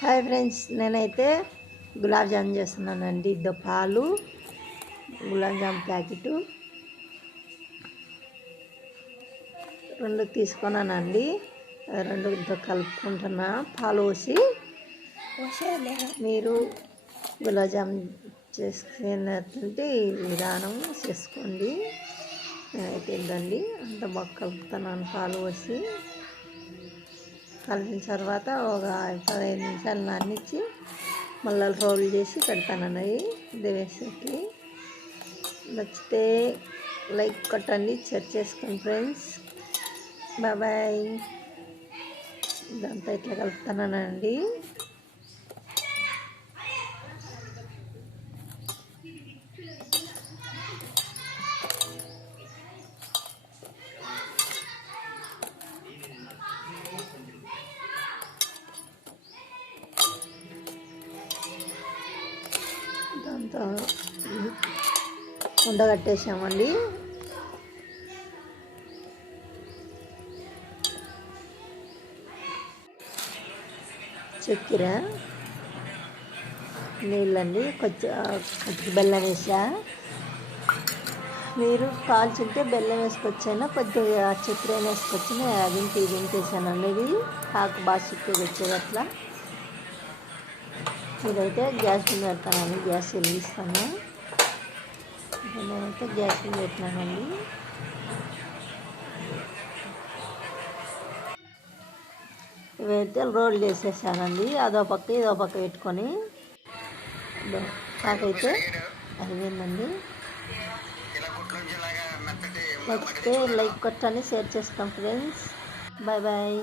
Hi friends, నేనైతే గులాబ్ జామ్ చేస్తున్నానండి. ఇద్దో పాలు, గులాబ్ జామ్ ప్యాకెట్ 2 తీసుకున్నానండి. 2 కలుపుకుంటున్నా. పాలు పోసి మీరు గులాబ్ జామ్ చేసుకున్నట్టుంటే ఈ విధానం చేసుకోండి. నేనైతే ఇద్దండి అంత బాగా కలుపుతున్నాను. పాలు పోసి కలిపిన తర్వాత ఒక 15 నిమిషాలు నానిచ్చి మళ్ళీ రోల్ చేసి పెడతానన్నది దేవేశకి. నచ్చితే లైక్ కొట్టండి, షేర్ చేసుకోండి ఫ్రెండ్స్. బాయ్. ఇదంతా ఇట్లా కలుపుతానండి. దాంతో ఉండగట్టేసామండి. చక్కెర, నీళ్ళండి, కొంచెం బెల్లం వేసా. మీరు కాల్చుంటే బెల్లం వేసుకొచ్చైనా కొద్దిగా చక్కెర వేసుకొచ్చి దింపేసానండి. ఇది ఆకు బాగా చిక్కగా వచ్చేది అట్లా. ఇదైతే గ్యాస్ మీద పెడతానండి. గ్యాస్ వెలిగిస్తాను. నేనైతే గ్యాస్ మీద పెట్టినానండి. ఇవైతే రోల్ చేసేసానండి. అదో పక్క ఇదో పక్క పెట్టుకొని నాకైతే అడిగిందండి. నచ్చితే లైక్ కొట్టండి, షేర్ చేస్తాం ఫ్రెండ్స్. బాయ్.